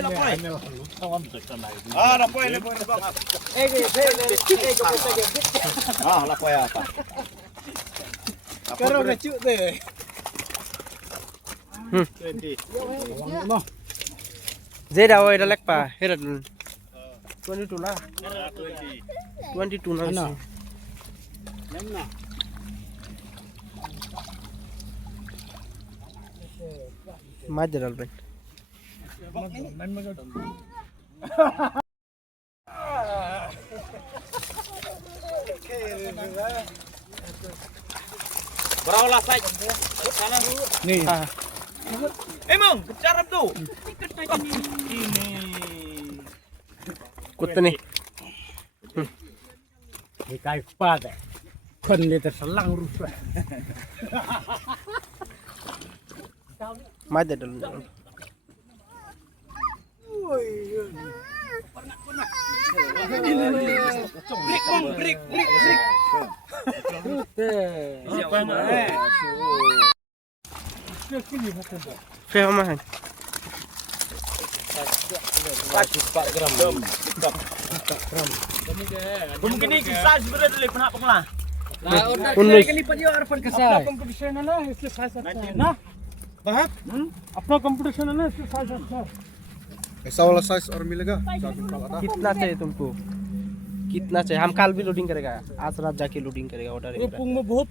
lapoi. Ah, lapoi bang. Ah, lapoi apa? Karo ngacu deh. Zeda oi dalek pa herat 22 lah 22 lah Ano? Majer alben Berawal sai. Nih. ah Emang carap tu. Ini. kut ni Ikai pada. Kon li terselang rusak. majer dal Break. fe mahan Mungkin ini kisah sebenarnya dari pihak pengelola. अपना कंपटीशन है ना इसलिए साइज अच्छा है ना बाहर अपना कंपटीशन है ना इसलिए साइज अच्छा है ऐसा वाला साइज और मिलेगा कितना चाहिए तुमको कितना चाहिए हम कल भी लोडिंग करेगा आज रात जाके लोडिंग करेगा ऑर्डर पुंग में बहुत